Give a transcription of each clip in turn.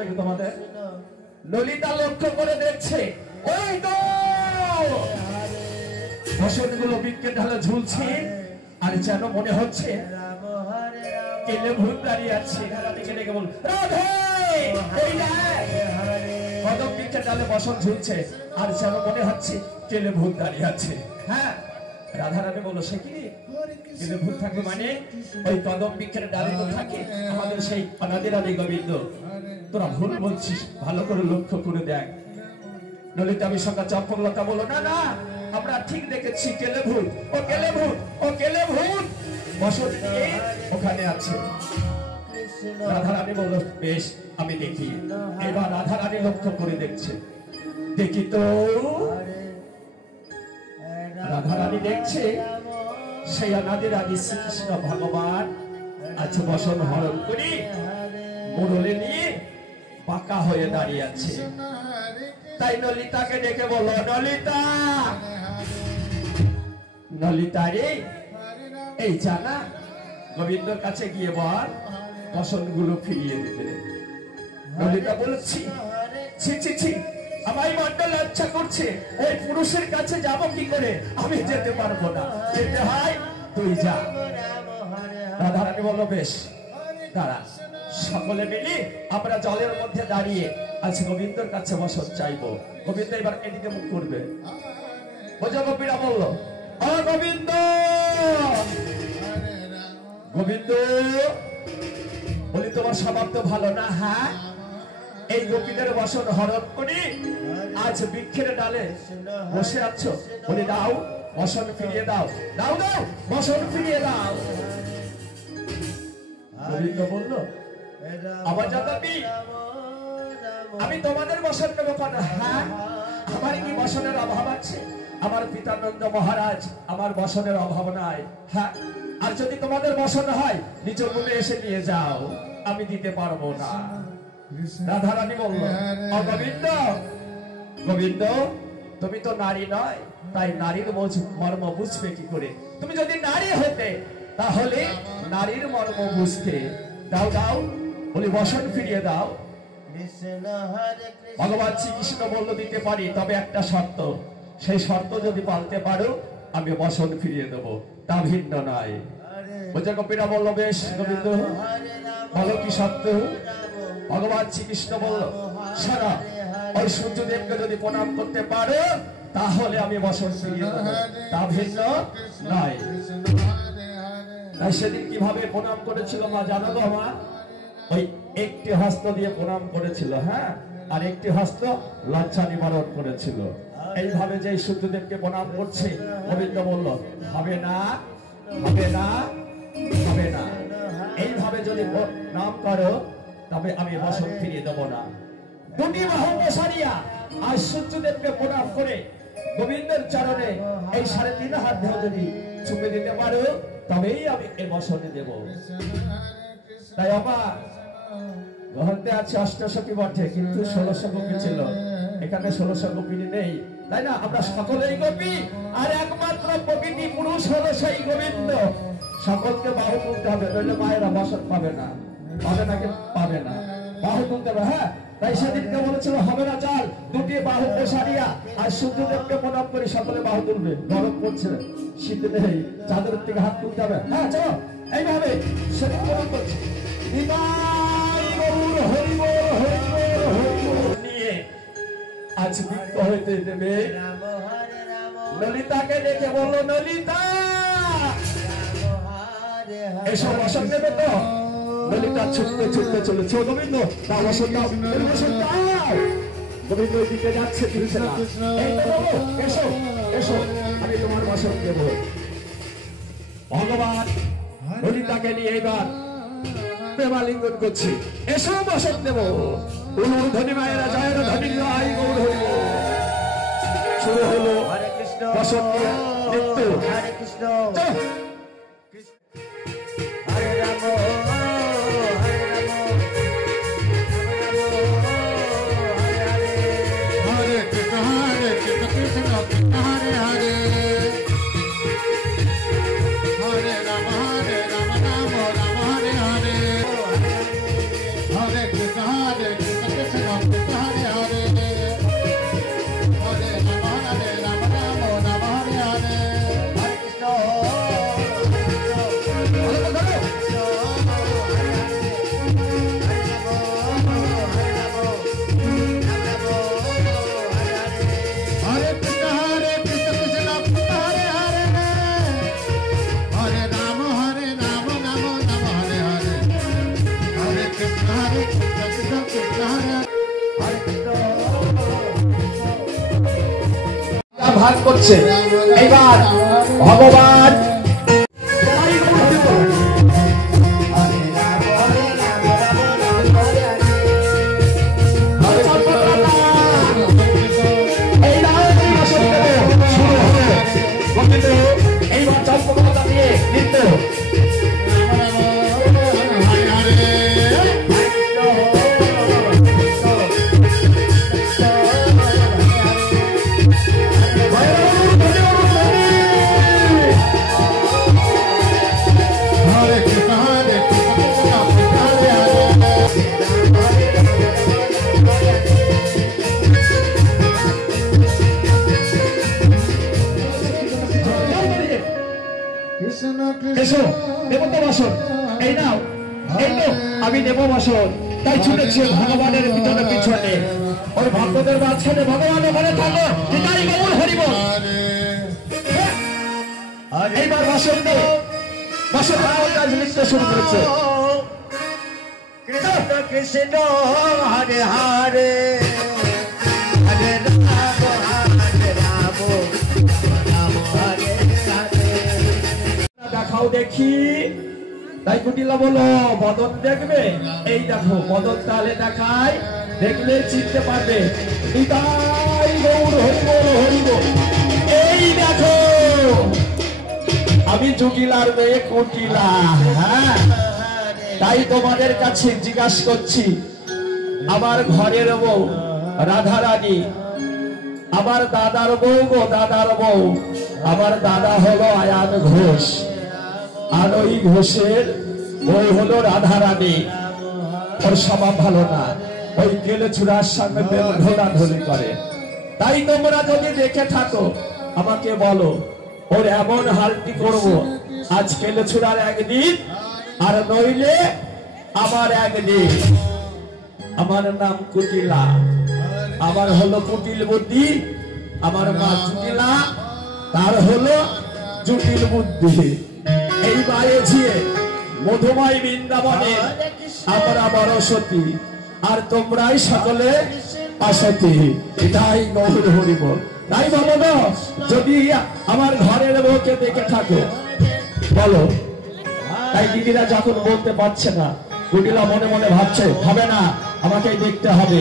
নাকি তোমাদের? ললিতা লক্ষ্য করে দেখছে, ওই তো বসনগুলো বৃক্ষের ঢালে ঝুলছে, আর যেন মনে হচ্ছে কেলে ভূত দাঁড়িয়ে আছে। রাধাকে ডেকে বল, রাধে এই দেখ, কদম বৃক্ষের ডালে বসন ঝুলছে, আর যেন মনে হচ্ছে কেলে ভূত দাঁড়িয়ে আছে। হ্যাঁ, রাধা রানী বলো, সে কি কেলে ভূত থাকবে? মানে ওই কদম বৃক্ষের ডালে তো থাকে আমাদের সেই অনাদি রাধে গোবিন্দ। তোরা ভুল বলছিস, ভালো করে লক্ষ্য করে দেখ। ললিতা বিশাখা চম্পকলতা বলো, না না, আমরা ঠিক দেখেছি, কেলে ভূত, ও কেলে ভূত, ও কেলে ভূত বসন নিয়ে ওখানে আছে। রাধা রানী বলল, বেশ, আমি দেখি। এবার রাধা রানী লক্ষ্য করে দেখছে, দেখি তো। রাধা রানী দেখছে সেই অনাদি রানী শ্রীকৃষ্ণ ভগবান আছে বসন হরণ করি মুরলি নিয়ে বাঁকা হয়ে দাঁড়িয়ে আছে। তাই ললিতাকে ডেকে বলো, ললিতা, ললিতা রে, এই জানা গোবিন্দর কাছে গিয়ে বল বসন গুলো ফিরিয়ে দিতে। ললিতা বলছি, ছি ছি ছি, আমায় বড্ড লজ্জা করছে, ওই পুরুষের কাছে যাব কি করে? আমি যেতে পারবো না, যেতে হয় তুই যা। রাধা রানী বলল, বেশ, দাঁড়া, সকলে মিলে আমরা জলের মধ্যে দাঁড়িয়ে আজ গোবিন্দর কাছে বসন চাইবো। গোবিন্দ এবার এদিকে মুখ করবে। বোঝা গোপীরা বলল, ও গোবিন্দ, গোবিন্দ বলি, তোমার স্বভাব তো ভালো না? হ্যাঁ, এই গোপীদের বসন হরণ করি আজ বৃক্ষের ডালে বসে আছো, বলি দাও বসন ফিরিয়ে দাও, দাও দাও বসন ফিরিয়ে দাও। গোবিন্দ বলল, আমার জাতি, আমি তোমাদের বসন নেবো কেন? হ্যাঁ, আমার কি বসনের অভাব আছে? আমার পিতানন্দ মহারাজ আমার বসনের অভাব নাই। হ্যাঁ, আর যদি তোমাদের বসন হয় নিজ মনে এসে নিয়ে যাও, আমি দিতে পারবো না। রাধা রানী বলল, গোবিন্দ, গোবিন্দ তুমি তো নারী নয়, তাই নারীর মর্ম বুঝবে কি করে? তুমি যদি নারী হতে তাহলে নারীর মর্ম বুঝতে। দাও দাও বলি, বসন ফিরিয়ে দাও। ভগবান শ্রীকৃষ্ণ বলল, দিতে পারি, তবে একটা শর্ত, সেই শর্ত যদি পালতে পারো আমি বসন ফিরিয়ে দেবো, তা ভিন্ন নয়। বোঝা গোপীরা বলল, বেশ গোবিন্দ বলো কি শর্ত? ভগবান শ্রীকৃষ্ণ বলল, শোনো, ওই সূর্যদেবকে যদি প্রণাম করতে পারো তাহলে আমি বসন ফিরিয়ে দেবো, তা ভিন্ন নয়। তাই সেদিন কিভাবে প্রণাম করেছিল মা জানো তো? মা ওই একটি হস্ত দিয়ে প্রণাম করেছিল, হ্যাঁ, আর একটি হস্ত লজ্জা নিবারণ করেছিল। এইভাবে যে সূর্যদেবকে প্রণাম করছে, গোবিন্দ বলল, হবে না, হবে না, হবে না, এইভাবে যদি নাম করো তবে আমি বসন ফিরিয়ে দেব না। দুটি বাহু প্রসারিয়া আর সূর্যদেবকে প্রণাম করে গোবিন্দের চরণে এই 3.5 হাত ধরে যদি চুপে দিতে পারো তবেই আমি এই বসনে দেব। তাই আমার গ্রন্থে আছে 800 বটে, কিন্তু 1600 গোপী ছিল, এখানে 1600 গোপিনী নেই, তাই না? আমরা সকলেই গোপী, আর একমাত্র প্রকৃতি পুরুষ হলো সেই গোবিন্দ। সকলকে বাহু তুলতে হবে, নইলে মায়েরা বসন পাবে না, পাবে না, পাবে না, বাহু তুলতে হবে। হ্যাঁ, তাই সেদিনকে বলেছিল, হবে না, চাল দুটি বাহু প্রসারিয়া আর সূর্যদেবকে প্রণাম করে সকলে বাহু তুলবে। গরম পড়ছে, শীত নেই, চাদরের থেকে হাত তুলতে হবে। হ্যাঁ, চলো এইভাবে সেদিন প্রণাম করছে। নিয়ে আজ বৃক্ষ হইতে দেবে। ললিতাকে ডেকে বলল, ললিতা এসব বসন নেবে তো? ললিতা ছুটতে ছুটতে চলেছে, গোবিন্দ দাও বসন দাও, বসন দাও। গোবিন্দ দিকে যাচ্ছে, ফিরছে না। এই তো বাবু, এসো এসো, আমি তোমার বসন দেব। ভগবান ললিতাকে নিয়ে এবার প্রেমালিঙ্গন করছি, এসো বসন দেব। উলুর ধ্বনি মায়েরা জয়ের ধ্বনি জয় গৌর হইল। শুরু হলো বসন নিয়ে নৃত্য। হরে কৃষ্ণ, হরে রাম, हरे कृष्ण कृष्ण हरे हरे, हरे राम राम राम हरे हरे, हरे कृष्ण कृष्ण ভাগ করছে। এইবার ভগবান এইবার চম্পকতা দিয়ে নৃত্য এসো দেবতা বাসন এই নাও এই তো আমি দেব বাসন তাই ছুটেছে ভগবানের পিছনে পিছনে ওই ভক্তদের মাঝখানে ভগবান ওখানে থাকো এটাই গৌর হরিবল এইবার বাসন দে বাসন কাজ লিখতে শুরু করেছে কৃষ্ণ কৃষ্ণ হরে হরে হরে রাম হরে রাম রাম হরে হরে দেখাও দেখি তাই কুটিলা বলো বদন দেখবে এই দেখো বদন তাহলে দেখায় দেখলে চিনতে পারবে নিতাই গৌর হরিবল হরিবল এই দেখো আমি জুগিলার মেয়ে কুটিলা হ্যাঁ তাই তোমাদের কাছে জিজ্ঞাসা করছি আমার ঘরের বউ রাধারানী আমার দাদার বউ গো দাদার বউ আমার দাদা হলো আয়ান ঘোষ আর ওই ঘোষের বউ হলো রাধারানী ওর স্বভাব ভালো না ওই গেলে চূড়ার সঙ্গে ধরাধরি করে তাই তোমরা যদি দেখে থাকো আমাকে বলো ওর এমন হালটি করব আজ গেলে চূড়ার একদিন আর নইলে আমার একদিন আমার নাম কুটিলা আমার হলো কুটিল বুদ্ধি আমার মা জুটিলা তার হলো জটিল বুদ্ধি এই মায়ে ঝিয়ে মধুময় বৃন্দাবনে আমরা বড় সতী আর তোমরাই সকলে আসতি এটাই গৌর হরিবল তাই বলো না যদি আমার ঘরের বউকে দেখে থাকো বলো তাই দিদিরা যখন বলতে পারছে না কুটিলা মনে মনে ভাবছে হবে না আমাকে দেখতে হবে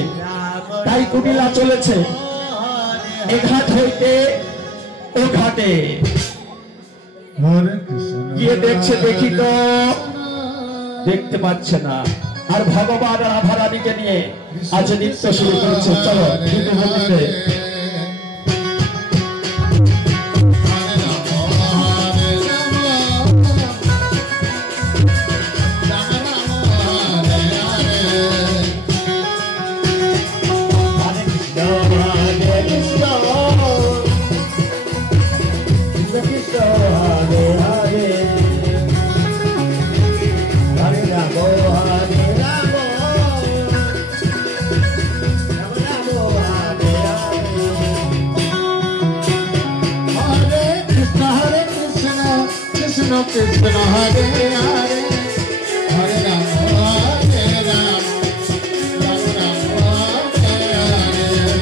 তাই কুটিলা চলেছে এ ঘাট হইতে ও ঘাটে গিয়ে দেখছে দেখি তো দেখতে পাচ্ছে না আর ভগবান রাধারানীকে নিয়ে আজ নৃত্য শুরু করেছে চলো কিন্তু বলতে Krishna Hare Hare Hare Ram Hare Ram Ram Ram Hare Hare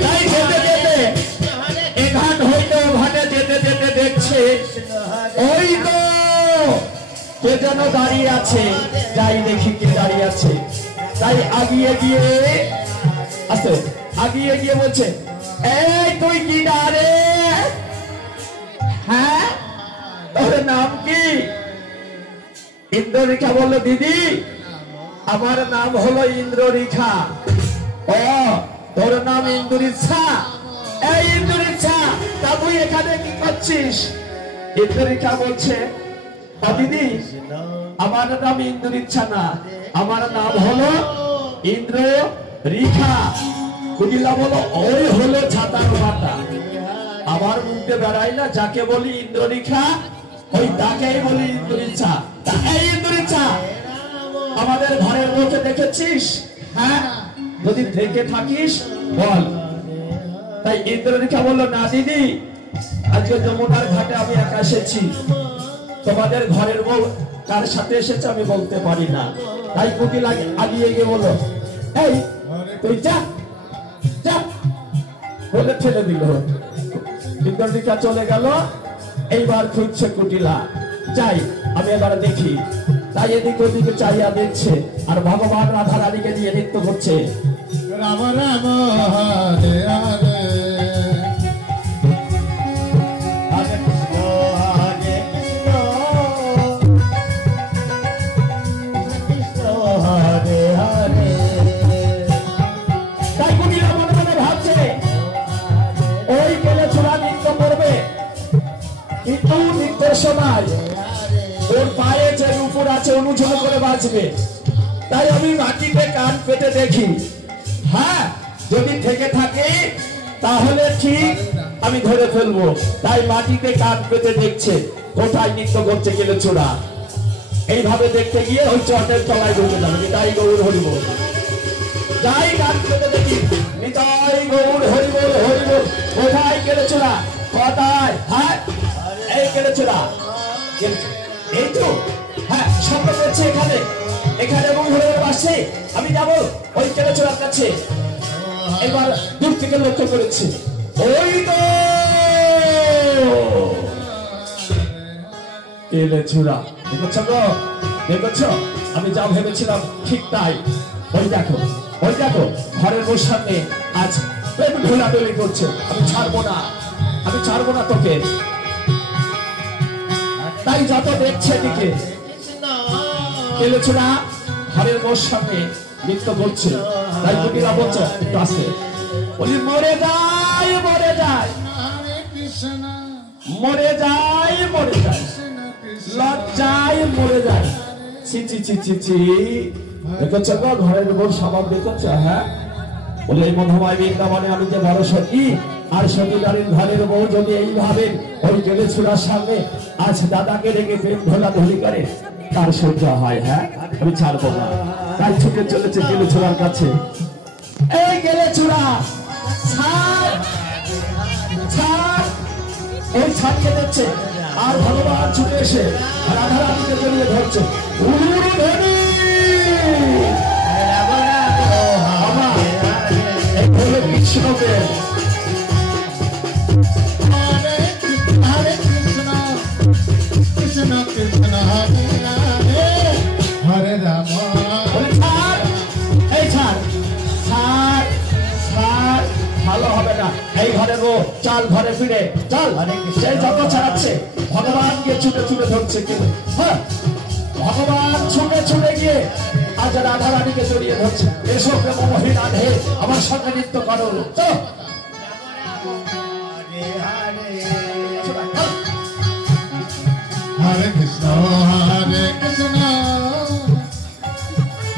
তাই যেতে যেতে এ ঘাট হইতে ও ঘাটে যেতে যেতে দেখছে ওই তো কে যেন দাঁড়িয়ে আছে যাই দেখি কে দাঁড়িয়ে আছে তাই আগিয়ে গিয়ে আসো আগিয়ে গিয়ে বলছে এই তুই কি রে হ্যাঁ তোর নাম কি ইন্দ্ররেখা বললো দিদি আমার নাম হলো ইন্দ্ররেখা ও তোর নাম ইন্দুরিচ্ছা এই ইন্দুরিচ্ছা তা তুই এখানে কি করছিস ইন্দ্ররেখা বলছে দিদি আমার নাম ইন্দুরিচ্ছা না আমার নাম হলো ইন্দ্র রেখা কুটিলা বলো ওই হলো ছাতার মাতা আমার মুখে বেড়াই না যাকে বলি ইন্দ্ররেখা ওই তাকেই বলি ইন্দুরিচ্ছা এই ইন্দুরিচ্ছা আমাদের ঘরের বউকে দেখেছিস হ্যাঁ যদি দেখে থাকিস বল তাই ইন্দ্ররেখা বললো না দিদি আজকে যমুনার ঘাটে আমি একা এসেছি তোমাদের ঘরের বউ কার সাথে এসেছে আমি বলতে পারি না তাই কুটিলা আগিয়ে গিয়ে বললো এই তুই যা যা বলে ছেড়ে দিল ইন্দ্রলিকা চলে গেল, এইবার খুঁজছে কুটিলা। যাই আমি এবার দেখি। তাই এদিক ওদিকে চাইয়া দিচ্ছে, আর ভগবান রাধা রানীকে নিয়ে নৃত্য করছে। রাম রাম হরে হরে ওর পায়ে যে উপর আছে অনুঝুল করে বাঁচবে। তাই আমি মাটিতে কান পেতে দেখি, হ্যাঁ যদি থেকে থাকে তাহলে ঠিক আমি ধরে ফেলবো। তাই মাটিতে কান পেতে দেখছে কোথায় নৃত্য করছে গেলে চোরা। এইভাবে দেখতে গিয়ে ওই চটের তলায় ঢুকে যাবে। নিতাই গৌর হরিবোল। যাই কান পেতে দেখি, নিতাই গৌর হরিবোল হরিবোল। কোথায় গেলে চোরা? কোথায়? হ্যাঁ এই গেলে চোরা, এই তো হ্যাঁ শব্দ করছে এখানে। এখানে এবং ঘুরে আসছে। আমি যাবো ওই কেলে চোরার কাছে। এবার দূর থেকে লক্ষ্য করেছি, ওই তো কেলে চোরা। দেখছো গো, দেখছো আমি যা ভেবেছিলাম ঠিক তাই। ওই দেখো, ওই দেখো ঘরের বউর সামনে আজ প্রেম ঢোলাঢুলি করছে। আমি ছাড়বো না, আমি ছাড়বো না তোকে। তাই যত দেখছে দিকে কেলে চোরা ঘরের বউর সামনে নৃত্য করছে। তাই কুটিরা বলছে একটু আসে, বলি মরে যায় মরে যায় মরে যায় মরে যায়, লজ্জায় মরে যায়। ছি ছি ছি ছি ছি। দেখছো গো ঘরের বউর স্বভাব দেখছো? হ্যাঁ বলে এই মধুময় বৃন্দাবনে আমি যে বড় সখী, আর সতীদারির ঘরের বউ যদি এইভাবে ওই গেলে চূড়ার সামনে আজ দাদাকে রেখে প্রেম ঢোলাঢুলি করে, তার সহ্য হয়? হ্যাঁ আমি ছাড়বো না। তাই ছুটে চলেছে গেলে চূড়ার কাছে। এই গেলে চূড়া ছাড় ছাড়, ওই ছাড়িয়ে দিচ্ছে। আর ভগবান ছুটে এসে রাধা রানীকে জড়িয়ে ধরছে। কৃষ্ণকে হরে কৃষ্ণ কৃষ্ণ কৃষ্ণ হরে হরে হরে রাম। এই ছাড় ছাড় ছাড়, ভালো হবে না। এই ঘরে গো চাল ঘরে ফিরে চল। সেই যত ছাড়াচ্ছে ভগবানকে ছুটে ছুটে ধরছে। হ্যাঁ ভগবান ছুটে ছুটে গিয়ে আজ রাধা রানীকে জড়িয়ে ধরছে। এসো প্রেম মহিলা হে আমার সঙ্গে নৃত্য করো। হরে কৃষ্ণ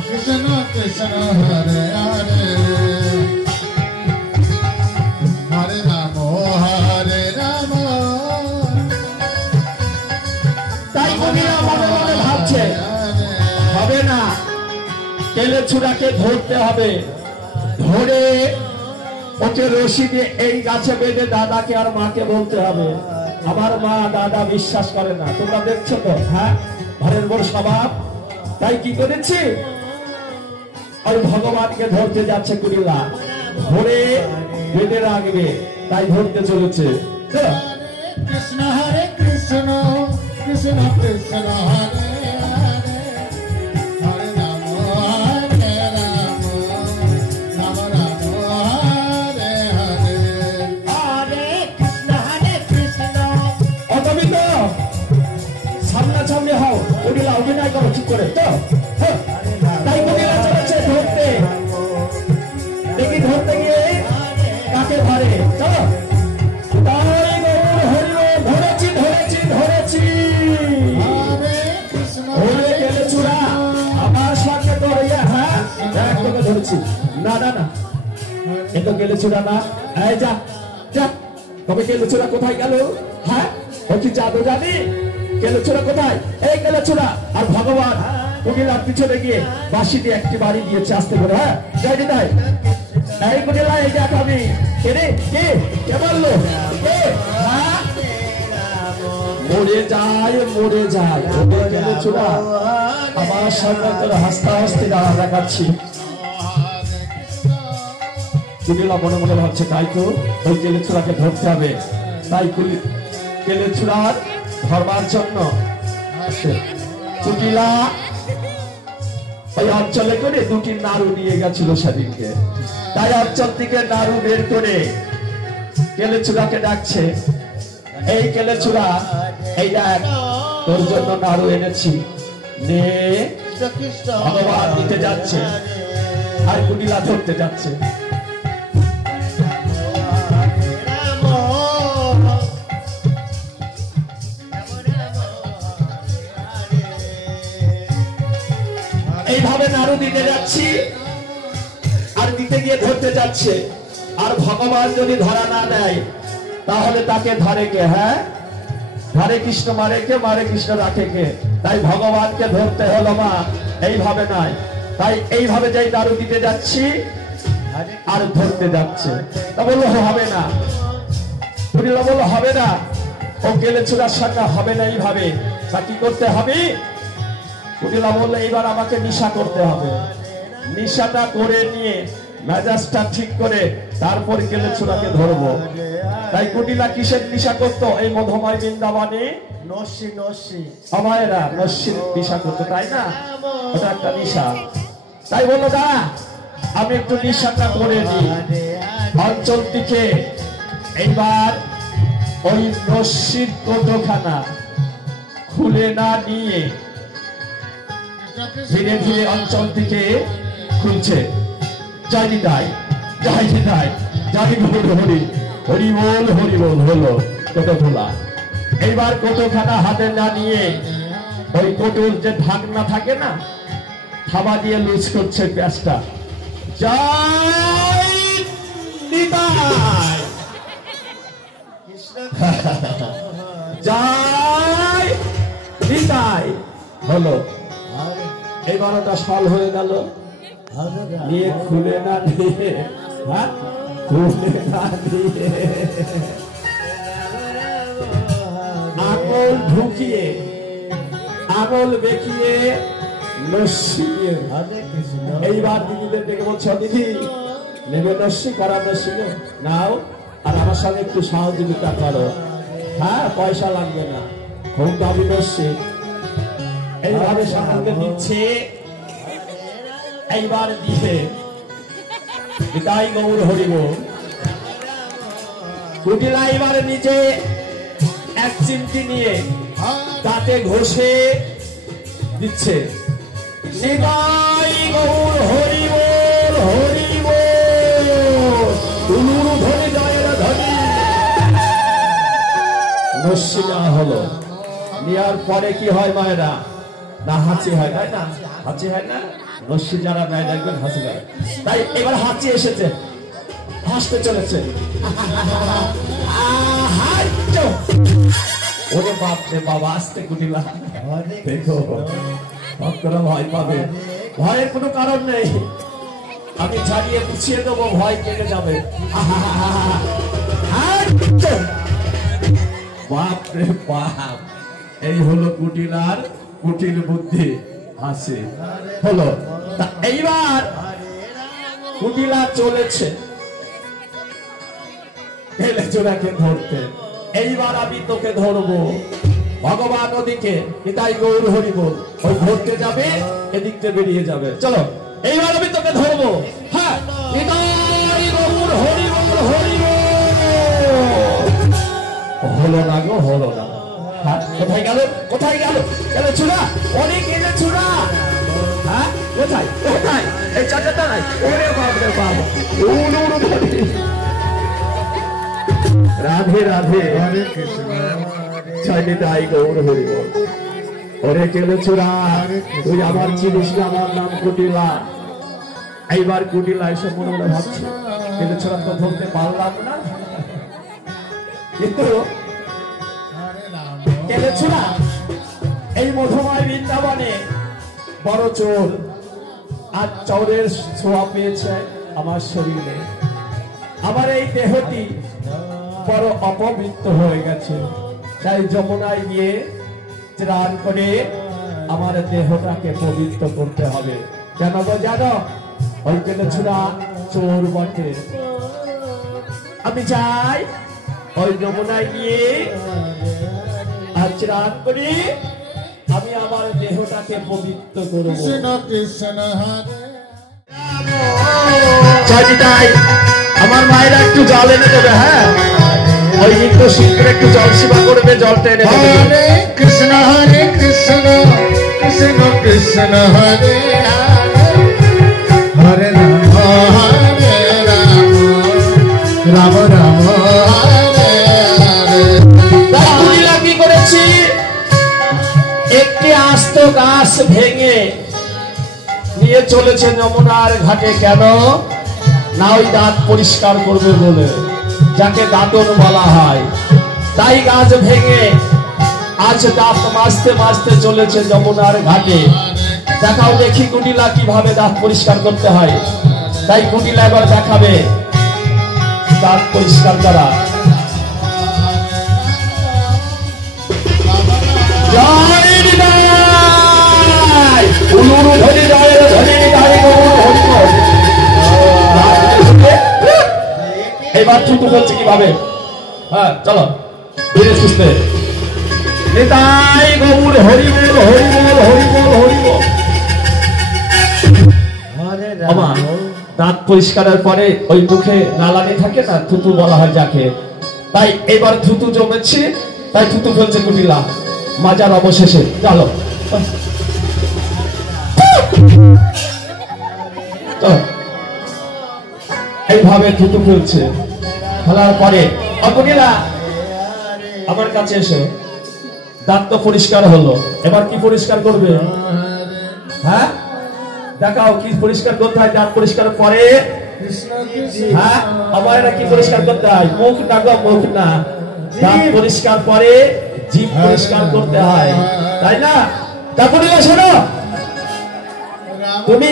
কৃষ্ণ কৃষ্ণ হরে হরে হরে রাম হরে রাম। তাই কবিরা মনে মনে ভাবছে হবে না, কেলে চূড়াকে ধরতে হবে। ধরে ওকে রশি দিয়ে এই গাছে বেঁধে দাদাকে আর মাকে বলতে হবে। আমার মা দাদা বিশ্বাস করে না, তোমরা দেখছো তো। হ্যাঁ ঘরের বড় স্বভাব। তাই কি করেছি, ওই ভগবানকে ধরতে যাচ্ছে কুড়িলা। ধরে বেঁধে রাখবে, তাই ধরতে চলেছে। কৃষ্ণ হরে কৃষ্ণ কৃষ্ণ কৃষ্ণ হরে হরে হরে রাম হরে রাম রাম রাম হরে হরে হরে কৃষ্ণ হরে কৃষ্ণ। অতবিত সামনাসামনি হও, কুড়িলা অভিনয় করো ঠিক করে তো। তাই কুড়িলা চলেছে ধরতে। দেখি ধরতে গিয়ে কাকে ধরে। চলো ধরেছি ধরেছি ধরেছি। আমার সঙ্গে তো হ্যাঁ তোকে ধরেছি। না না না এ তো গেলে চূড়া না। এই যা যা, তবে গেলে চূড়া কোথায় গেল? হ্যাঁ ও কি জাদু জানি? গেলে চূড়া কোথায়? এই গেলে চূড়া। আর ভগবান কুটিলার পিছনে গিয়ে বাঁশি দিয়ে একটি বাড়ি দিয়েছে আস্তে করে। হ্যাঁ যাই তাই এই কুটিলা, এই দেখ আমি কে রে, কে বললো? মরে যায় মরে যায় গেলে চূড়া। আমার সঙ্গে তোর হাসতে হাসতে দেখাচ্ছি। কুটিলা মনে মনে ভাবছে তাই তো ওই গেলে চূড়াকে ধরতে হবে। তাই কেলে চূড়ার ধরবার জন্য কুটিলা ওই অঞ্চলে করে দুটি নাড়ু নিয়ে গেছিল সেদিনকে। তাই অঞ্চল থেকে নাড়ু বের করে কেলে চূড়াকে ডাকছে, এই কেলে চূড়া, এই দেখ তোর জন্য নাড়ু এনেছি, নে। ভগবান দিতে যাচ্ছে আর কুটিলা ধরতে যাচ্ছে। এইভাবে নাড়ু দিতে যাচ্ছি আর দিতে গিয়ে ধরতে যাচ্ছে। আর ভগবান যদি ধরা না দেয় তাহলে তাকে ধরে কে? হ্যাঁ, ধরে কৃষ্ণ, মারে কে? মারে কৃষ্ণ, রাখে কে? তাই ভগবানকে ধরতে হলো মা, এইভাবে নয়। তাই এইভাবে যাই নাড়ু দিতে যাচ্ছি আর ধরতে যাচ্ছে। তা বললো হবে না, কুটিলা বললো হবে না, ও কেলে চূড়ার সঙ্গে হবে না এইভাবে। তা কি করতে হবে? কুটিলা বললো এইবার আমাকে নিশা করতে হবে। নিশাটা করে নিয়ে মেজাজটা ঠিক করে তারপর কেলে চূড়াকে ধরবো। তাই কুটিলা কিসের নিশা করতো? এই মধুময় বৃন্দাবনে আমায়রা নস্যির নিশা করতো, তাই না? ওটা একটা নিশা। তাই বললো দাঁড়া আমি একটু নিশাটা করে নিই। অঞ্চল থেকে এইবার ওই নস্যির কৌটোখানা খুলে না নিয়ে ধীরে ধীরে অঞ্চল থেকে খুলছে। জয় নিতাই, জয় নিতাই, জয় গৌর হরি, হরি বল, হরি বল। হলো কোটো খোলা। এইবার কোটোখানা হাতে না নিয়ে ওই কোটোর যে ঢাকনা থাকে না, থাবা দিয়ে লুজ করছে পেঁয়াজটা। জয় নিতাই, জয় নিতাই। হলো এইবার ওটা সল হয়ে গেল। নিয়ে খুলে না দিয়ে, খুলে না দিয়ে আঙুল ঢুকিয়ে, আঙুল বেঁকিয়ে লস্যি দিয়ে এইবার দিদিদের দেখে বলছো, দিদি নেবে লস্যি? করা লস্যি নাও, আর আমার সঙ্গে একটু সহযোগিতা করো। হ্যাঁ, পয়সা লাগবে না, খুব দামি লস্যি। এইভাবে সঙ্গে দিচ্ছে। এইবার দিবে নিতাই গৌর হরিব। কুটিলা এবার নিচে এক চিমটি নিয়ে তাতে ঘষে দিচ্ছে। নিতাই গৌর হরিব, হরিব, উলুরু ধরে জয়ের ধরি। নস্যি নেওয়া হলো। নেওয়ার পরে কি হয় মায়েরা? না হাঁচি হয়, তাই না? হাঁচি হয় না? নস্যি যারা নেয় দেখবেন হাসি হয়। তাই এবার হাঁচি এসেছে, হাসতে চলেছে। ওরে বাপ রে বাবা, আসতে কুটিলা। দেখো ভক্তরা ভয় পাবে। ভয়ের কোনো কারণ নেই, আমি ছাড়িয়ে পুছিয়ে দেবো, ভয় কেটে যাবে। বাপ রে বাপ, এই হলো কুটিলার কুটিল বুদ্ধি। হাসি হলো। এইবার কুটিলা চলেছে কেলে চূড়াকে ধরতে। এইবার আমি তোকে ধরবো। ভগবান ওদিকে নিতাই গৌর হরি বল, ওই ধরতে যাবে, এদিকটা বেরিয়ে যাবে। চলো এইবার আমি তোকে ধরবো। হ্যাঁ, নিতাই গৌর হরি বল, হরি বল। হলো না গো, হলো না। কোথায় গেল? কোথায় গেল? কেলে চূড়া, অনেক এলে চূড়া। হ্যাঁ, কোথায়? কোথায়? এই চাচাটা নাই। ওরে বাপ রে বাপ, রাধে রাধে, হরে কৃষ্ণ, জয় নিতাই গৌর হরি বল। ওরে কেলে চূড়া, তুই আমার চিনিস না, আমার নাম কুটিলা। এইবার কুটিলা এসে মনে মনে ভাবছে, কেলে চূড়া তো ধরতে পারলাম না, কিন্তু কেলে চূড়া এই মধুময় বৃন্দাবনে বড় চোর, আর চোরের ছোঁয়া পেয়েছে আমার শরীরে। আমার এই দেহটি বড় অপবিত্র হয়ে গেছে। তাই যমুনায় গিয়ে স্নান করে আমার দেহটাকে পবিত্র করতে হবে। কেন গো জানো? ওই কেলে চূড়া চোর বটে। আমি চাই ওই যমুনায় গিয়ে আর স্নান করি আমি আমার দেহটাকে পবিত্র করব। কৃষ্ণ কৃষ্ণ হরে চাচিটাই আমার মায়েরা একটু জল এনে দেবে। হ্যাঁ, ওই নিত্য শিল্পের একটু জল সেবা করবে, জলটা এনে দেবে। হরে কৃষ্ণ কৃষ্ণ কৃষ্ণ হরে হরে রাম রাম রাম হরে হরে। কুড়িলা কি করেছি, একটি আস্ত গাছ ভেঙে নিয়ে চলেছে যমুনার ঘাটে। কেন না, ওই দাঁত পরিষ্কার করবে বলে, যাকে দাঁতন বলা হয়। তাই গাছ ভেঙে আজ দাঁত মাজতে মাজতে চলেছে যমুনার ঘাটে। দেখাও দেখি কুটিলা কিভাবে দাঁত পরিষ্কার করতে হয়। তাই কুটিলা এবার দেখাবে দাঁত পরিষ্কার করা। জয় নিতাই, উলুরু ধরি জয় ধরি নিতাই গৌর হরি বল। এবার ছুটু বলছে কিভাবে। হ্যাঁ চলো ধীরে সুস্থে। নিতাই গৌর হরি বল হরি বল হরি বল হরি বল। আমা দাঁত পরিষ্কারের পরে ওই মুখে লালানি থাকে না, থুতু বলা হয় যাকে। তাই এবার থুতু জমেছে, তাই থুতু ফেলছে কুটিলা মাজার অবশেষে। চলো এইভাবে থুতু ফেলছে। ফেলার পরে কুটিলা আমার কাছে এসে দাঁত তো পরিষ্কার হলো, এবার কি পরিষ্কার করবে? হ্যাঁ দেখাও কি পরিষ্কার করতে হয়। দাঁত পরিষ্কার পরে হ্যাঁ আমার এটা কি পরিষ্কার করতে হয়? মুখ না গো, মুখ না, দাঁত পরিষ্কার পরে জিভ পরিষ্কার করতে হয়, তাই না? তারপরে শোনো, তুমি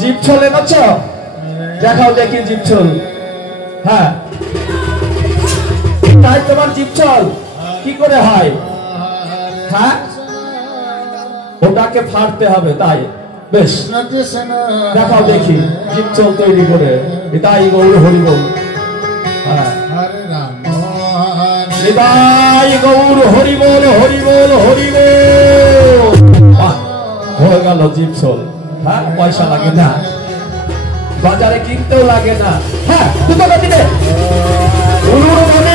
জিভ ছল এনেছ, দেখাও দেখি জিভ ছল। হ্যাঁ তাই তোমার জিভ ছল কি করে হয়? হ্যাঁ ওটাকে ফাড়তে হবে, তাই বেশ দেখাও দেখি জিভ ছল তৈরি করে। এটাই গৌর হরি বল। হ্যাঁ নিতাই গৌর হরি বল হরি বল হরি বল। হয়ে গেল জিভ ছল। হ্যাঁ পয়সা লাগে না, বাজারে কিনতেও লাগে না। হ্যাঁ দুটো দিবে উলুরু ধনে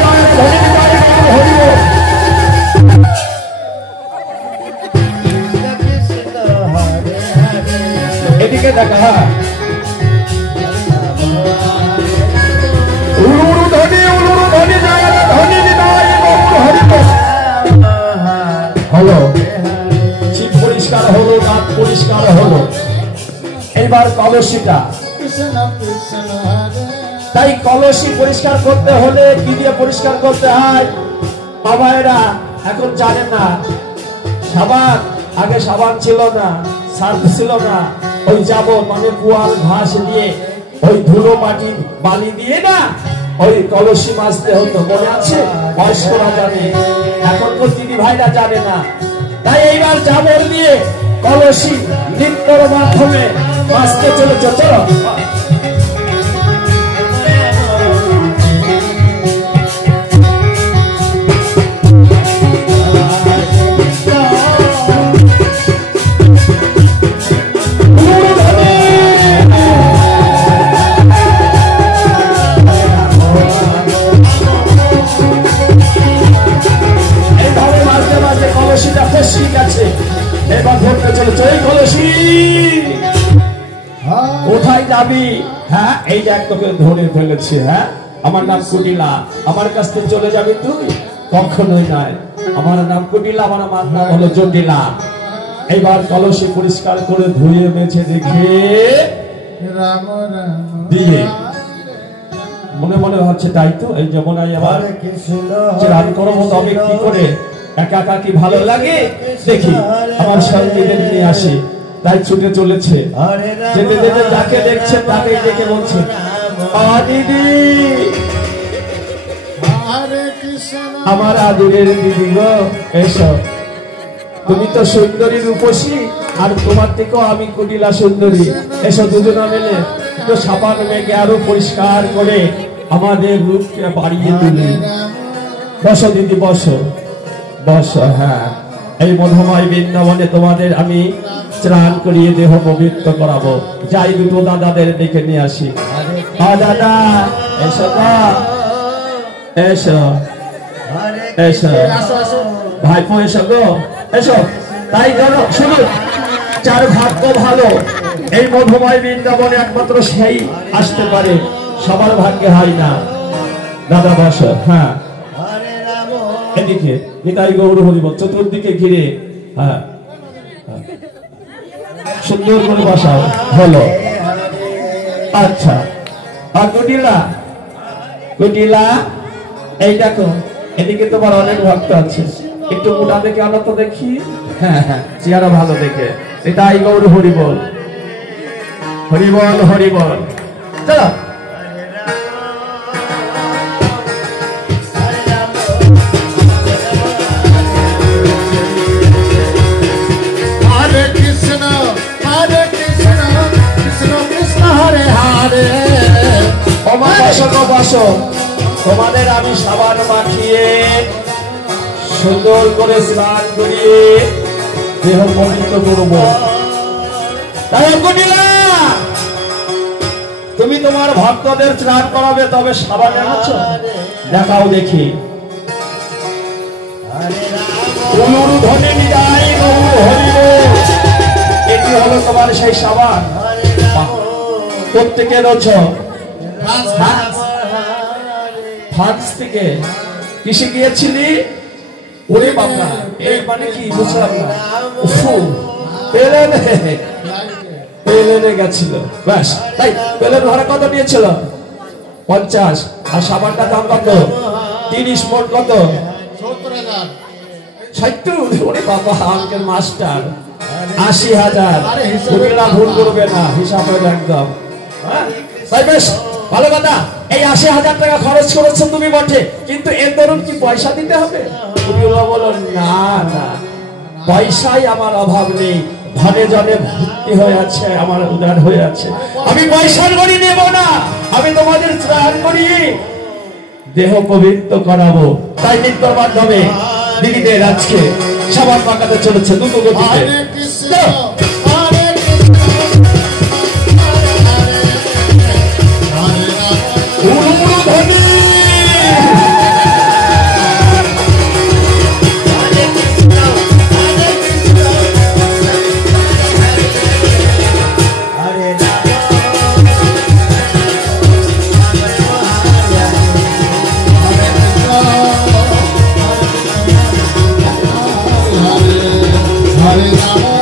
জয় ধনে নিতাই গৌর হরি বল। এদিকে দেখা। হ্যাঁ উলুরু ধনে জয় ধনে নিতাই গৌর হরি বল। হলো জিভ পরিষ্কার হলো, দাঁত পরিষ্কার হলো। এবার কলসিটা, তাই কলসি পরিষ্কার করতে হলে কি দিয়ে পরিষ্কার করতে হয়? বাবারা এখন জানেন না, সাবান আগে সাবান ছিল না, সার্ফ ছিল না, ওই যাবো মানে পুয়াল ঘাস দিয়ে ওই ধুলো মাটি বালি দিয়ে না ওই কলসি মাজতে হতো, মনে আছে? বয়স্করা জানে, এখন তো দিদি ভাইরা জানে না। তাই এইবার জাবর দিয়ে কলসি নৃত্যর মাধ্যমে মাজতে চলেছে। চলো এবার ধরতে চলেছে এই কলসি। কোথায় যাবি? হ্যাঁ এই যে তোকে ধরে ফেলেছি। হ্যাঁ আমার নাম কুটিলা, আমার কাছ থেকে চলে যাবি তুই? কখনোই নয়, আমার নাম কুটিলা, আমার নাম হলো জটিলা। এইবার কলসি পরিষ্কার করে ধুয়ে মেছে দেখে দিয়ে মনে মনে হচ্ছে তাই তো এই যমুনায় আবার স্নান করবো, তবে কি করে একা একা কি ভালো লাগে, দেখি আমার সঙ্গীদের নিয়ে আসি। তাই ছুটে চলেছে, যেতে যেতে যাকে দেখছে তাকে দেখে বলছে দিদি, আমার আদরের দিদি গো, এসো। তুমি তো সুন্দরী রূপসী, আর তোমার থেকেও আমি কুটিলা সুন্দরী। এসো দুজনা মিলে একটু সাবান মেঘে আরো পরিষ্কার করে আমাদের রূপকে বাড়িয়ে তুলি। বসো দিদি, বসো বসো। হ্যাঁ, এই মধুময় বৃন্দাবনে তোমাদের আমি স্নান করিয়ে দেহ পবিত্র করাবো। যাই দুটো দাদাদের ডেকে নিয়ে আসি। দাদা এসো, এসো এসো ভাইপো, এসো গো, এসো। তাই জানো, শুধু যার ভাগ্য ভালো এই মধুময় বৃন্দাবনে একমাত্র সেই আসতে পারে, সবার ভাগ্যে হয় না। দাদা বসো। হ্যাঁ, এদিকে নিতাই গৌর হরিবল, চতুর্দিকে ঘিরে। হ্যাঁ, সুন্দর করে বসাও। হলো, আচ্ছা। আর কুটিলা, কুটিলা, এই দেখো, এদিকে তোমার অনেক ভক্ত আছে, একটু মোটা দেখে আনো তো দেখি। হ্যাঁ হ্যাঁ, চেহারা ভালো দেখে। নিতাই গৌর হরিবল, হরিবল হরিবল। চলো। Hare Krishna, Krishna Krishna, Hare Hare. ওমা বসো গো, বসো। তোমাদের আমি সাবান মাখিয়ে সুন্দর করে স্নান করিয়ে দেহ পবিত্র করবো। তাই কুটিলা, তুমি তোমার ভক্তদের স্নান করাবে, তবে সাবান এনেছো? দেখাও দেখি। ধ্বনি নিতাই গৌর হরিবল। এটি হলো তোমার সেই সাবান। প্রত্যেকে রয়েছ ফ্রান্স থেকে। কিসে গিয়েছিলি? ওরে বাবা, এর মানে কি বুঝলাম না। প্লেনে গেছিল, ব্যাস। তাই প্লেন ভাড়া কত নিয়েছিল? 50। আর সাবানটার দাম কত? 30। মোট কত? 70। ওরে বাবা, আঙ্কেল মাস্টার 80,000। কুটিলা ভুল করবে না, হিসাব হবে একদম। তাই বেশ ভালো কথা। এই 80,000 টাকা খরচ করেছো তুমি বটে, কিন্তু এর দরুন কি পয়সা দিতে হবে? কুটিলা বলো, না না, পয়সায় আমার অভাব নেই, ধনে জনে ভর্তি হয়ে আছে, আমার উদার হয়ে আছে। আমি পয়সার গড়ি নেব না, আমি তোমাদের স্নান করিয়ে দেহ পবিত্র করাবো। তাই নৃত্যর মাধ্যমে দিদিদের আজকে সাবান পাকাতে চলেছে দুটো গতিতে। Hare Krishna, উলুমুলু ধ্বনি। Hare Rama,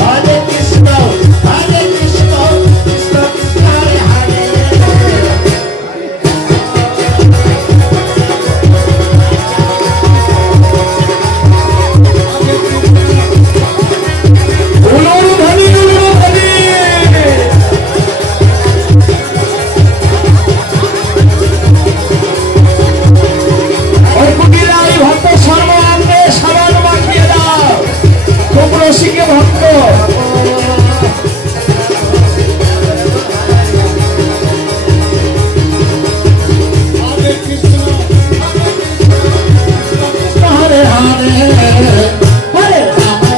Hare Krishna, Hare Krishna, Krishna Krishna, Hare Hare. উলুমুলু ধ্বনি, উলুমুলু ধ্বনি। ওই কুটিলা, এই ভক্ত সর্বাঙ্গে সাবান মাখিয়ে দাও। খুব রসিকে ভক্ত। Hare Krishna, Hare Hare, Hare Rama, Hare Krishna.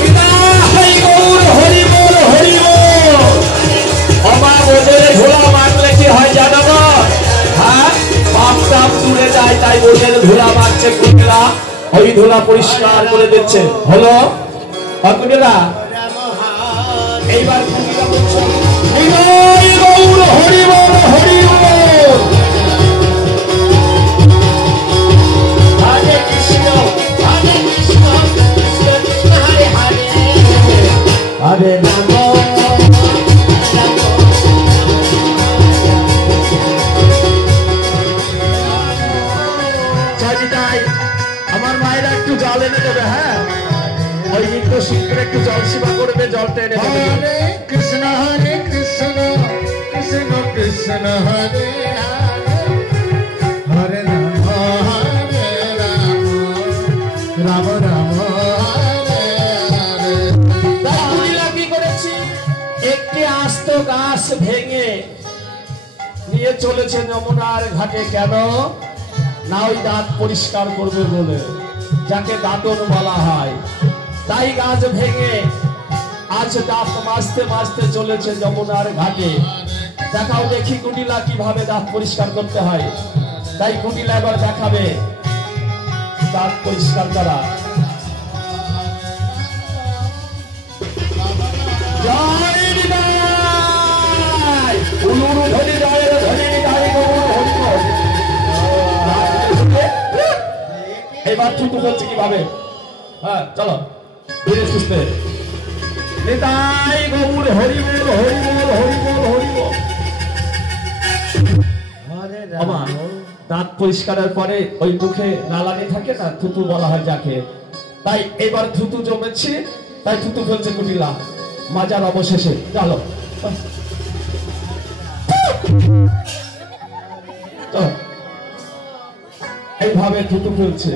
Nitai Gour হরিবল হরিবল। আমার বোঝের ধুলা মারলে কি হয় জানো না? হ্যাঁ, পাপ টাপ দূরে যায়, তাই বোঝের ধুলা মারছে কুটিলা, ওই ধুলা পরিষ্কার করে দিচ্ছে। হলো কুটিলা, এইবার কুটিলা বলছে, নিতাই গৌর হরিবল হরিবল। Hare Krishna, Hare Krishna, Krishna Krishna, Hare Hare. আরে Rama, আমার মায়েরা একটু জল এনে দেবে। হ্যাঁ, ওই নিত্য শীঘ্র একটু জল সেবা করবে, জলটা এনে দেবে। হরে কৃষ্ণ কৃষ্ণ কৃষ্ণ হরে হরে রাম রাম রাম হরে হরে। কুড়িলা কি করেছি? একটি আস্ত গাছ ভেঙে নিয়ে চলেছে যমুনার ঘাটে। কেন না? ওই দাঁত পরিষ্কার করবে বলে, যাকে দাঁতন বলা হয়। তাই গাছ ভেঙে আজ দাঁত মাজতে মাজতে চলেছে যমুনার ঘাটে। দেখাও দেখি কুটিলা কিভাবে দাঁত পরিষ্কার করতে হয়। তাই কুটিলা এবার দেখাবে দাঁত পরিষ্কার করা। জয় নিতাই, উলুরু ধরি জয় ধরি নিতাই গৌর হরি বল। এবার থুতু বলছে কিভাবে? হ্যাঁ চলো ধীরে সুস্থে। নিতাই গৌর হরি বল হরি বল হরি বল হরি বল। আমার দাঁত পরিষ্কারের পরে ওই মুখে নালানি থাকে না, থুতু বলা হয় যাকে। তাই এবার থুতু জমেছে, তাই থুতু ফেলছে কুটিলা মাজার অবশেষে। চলো এইভাবে থুতু ফেলছে।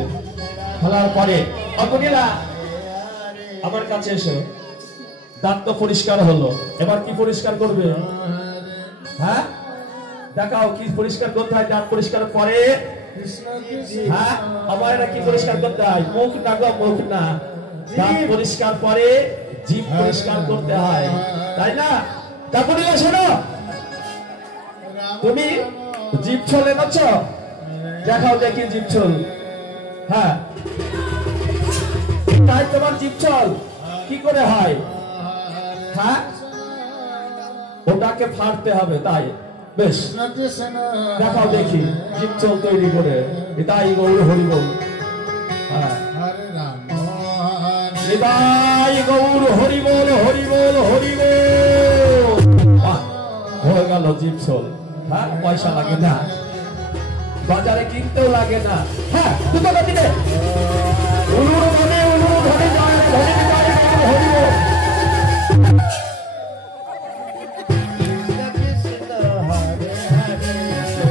ফেলার পরে কুটিলা আমার কাছে এসো। দাঁত তো পরিষ্কার হলো, এবার কি পরিষ্কার করবে? হ্যাঁ দেখাও কি পরিষ্কার করতে হয়। দাঁত পরিষ্কার পরে হ্যাঁ আমার এটা কি পরিষ্কার করতে হয়? মুখ না গো, মুখ না। দাঁত পরিষ্কার পরে জিভ পরিষ্কার করতে হয়, তাই না? তারপরে শোনো, তুমি জিভ ছল এনেছ, দেখাও দেখি জিভ ছল। হ্যাঁ তাই তোমার জিভ ছল কি করে হয়? হ্যাঁ ওটাকে ফাড়তে হবে, তাই বেশ দেখাও দেখি জিভ ছল তৈরি করে। এটাই গৌর হরি বল। হ্যাঁ নিতাই গৌর হরি বল হরি বল হরি বল। হয়ে গেল জিভ ছল। হ্যাঁ পয়সা লাগে না, বাজারে কিনতেও লাগে না। হ্যাঁ দুটো দিলে উলুরু ধনে উলুরু ধনে জয় ধনে নিতাই গৌর হরি বল।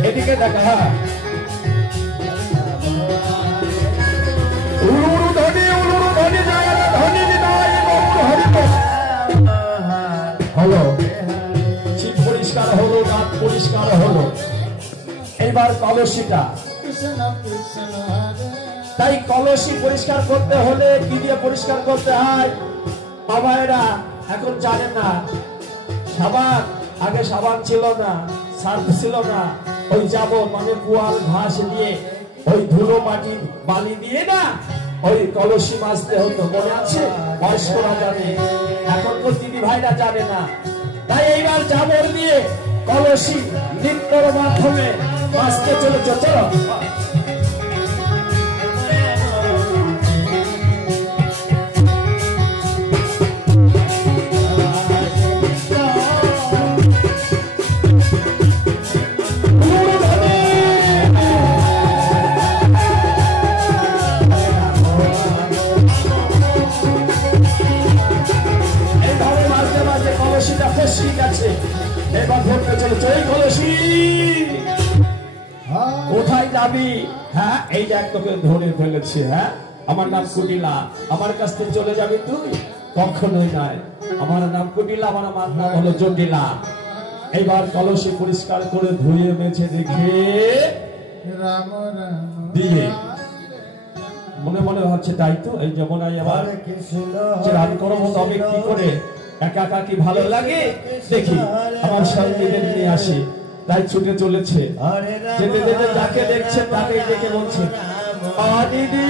এদিকে দেখা। হ্যাঁ উলুরু ধনে জয় ধনে নিতাই গৌর হরি বল। হলো জিভ পরিষ্কার হলো, দাঁত পরিষ্কার হলো। এইবার কলসিটা, তাই কলসি পরিষ্কার করতে হলে কি দিয়ে পরিষ্কার করতে হয়? বাবারা এখন জানে না। সাবান, আগে সাবান ছিল না, সার্ফ ছিল না। ওই যাব মানে পুয়াল ঘাস দিয়ে, ওই ধুলো মাটি বালি দিয়ে না ওই কলসি মাজতে হতো, মনে আছে? বয়স্করা জানে, এখন তো দিদি ভাইরা জানে না। তাই এইবার জাবর দিয়ে কলসি নৃত্যর মাধ্যমে মাজতে চলেছে। চলো কোথায় যাবি? হ্যাঁ এই যে তোকে ধরে ফেলেছে। হ্যাঁ আমার নাম কুটিলা, আমার কাছ থেকে চলে যাবি তুই? কখনোই নয়। আমার নাম কুটিলা, আমার নাম হলো জটিলা। এইবার কলসি পরিষ্কার করে ধুয়ে মেছে দেখে দিয়ে মনে মনে ভাবছে তাই তো, এই যমুনায় আবার স্নান করবো, তবে কি করে? একা একা কি ভালো লাগে? দেখি আমার সঙ্গীদের নিয়ে আসি। তাই ছুটে চলেছে। যেতে যেতে যাকে দেখছে তাকে দেখে বলছে, দিদি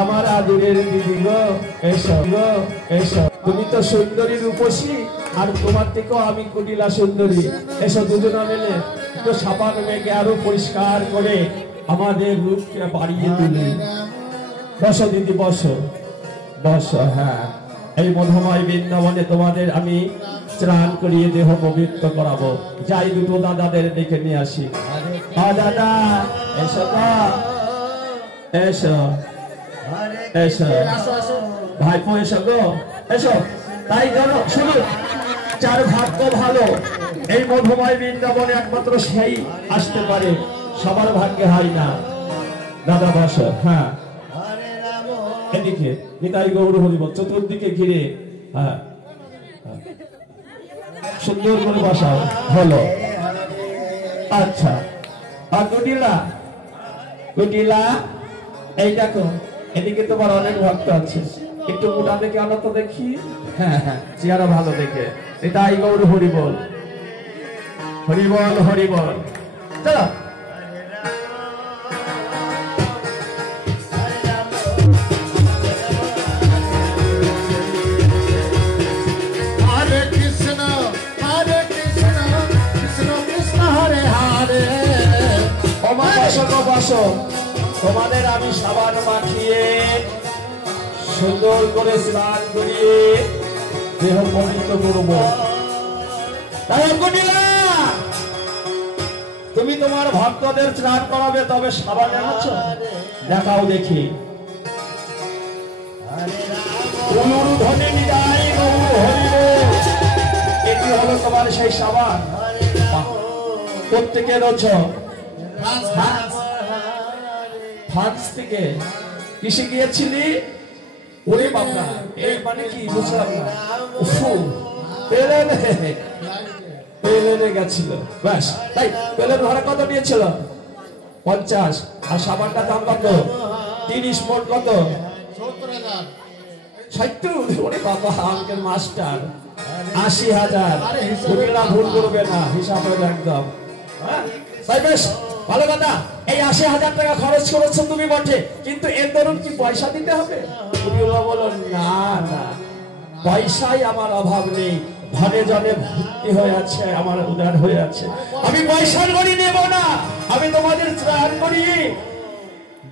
আমার আদুরের দিদি গো, এসো গো এসো। তুমি তো সুন্দরী রূপসী, আর তোমার থেকেও আমি কুটিলা সুন্দরী। এসো দুজনা মিলে তো সাবান মেঘে আরো পরিষ্কার করে আমাদের রূপকে বাড়িয়ে তুলি। বসো দিদি বসো বসো। হ্যাঁ এই মধুময় বৃন্দাবনে তোমাদের আমি স্নান করিয়ে দেহ পবিত্র করাবো। যাই দুটো দাদাদের ডেকে নিয়ে আসি। দাদা এসো, এসো এসো ভাইপো এসো গো এসো তাই জানো শুনো যার ভাগ্য ভালো এই মধুময় বৃন্দাবনে একমাত্র সেই আসতে পারে সবার ভাগ্যে হয় না দাদা বসো হ্যাঁ এদিকে নিতাই গৌর হরিবল চতুর্দিকে ঘিরে হ্যাঁ সুন্দর করে বসাও হলো আচ্ছা আর কুটিলা কুটিলা এই দেখো এদিকে তোমার অনেক ভক্ত আছে একটু মোটা দেখে আনো তো দেখি হ্যাঁ হ্যাঁ চেহারা ভালো দেখে নিতাই গৌর হরিবল হরিবল হরিবল চলো Hare Krishna, Krishna Krishna, Hare Hare. ওমা বসো গো বসো তোমাদের আমি সাবান মাখিয়ে সুন্দর করে স্নান করিয়ে দেহ পবিত্র করবো তাই কুটিলা তুমি তোমার ভক্তদের স্নান করাবে তবে সাবান এনেছো দেখাও দেখি অনুরোধনে নিদাই গৌর হরিবল এটি হলো তোমার সেই সাবান প্রত্যেকে রয়েছ ফ্রান্স থেকে কিসে গিয়েছিলি ওরে বাবা এই মানে কি বুঝলাম না প্লেনে গেছিল ব্যাস তাই প্লেন ভাড়া কত নিয়েছিল 50 আর সাবানটা দাম কত 30 মোট কত 70 ওরে বাবা আঙ্কেল মাস্টার 80,000 কুটিলা ভুল করবে না হিসাব হলো একদম হ্যাঁ তাই বেশ ভালো কথা এই 80,000 টাকা খরচ করেছো তুমি বটে কিন্তু এর দরুন কি পয়সা দিতে হবে কুটিলা বলো না না পয়সাই আমার অভাব নেই ধনে জনে ভর্তি হয়ে আছে আমার উদার হয়ে আছে আমি পয়সার গড়ি নেব না আমি তোমাদের স্নান করি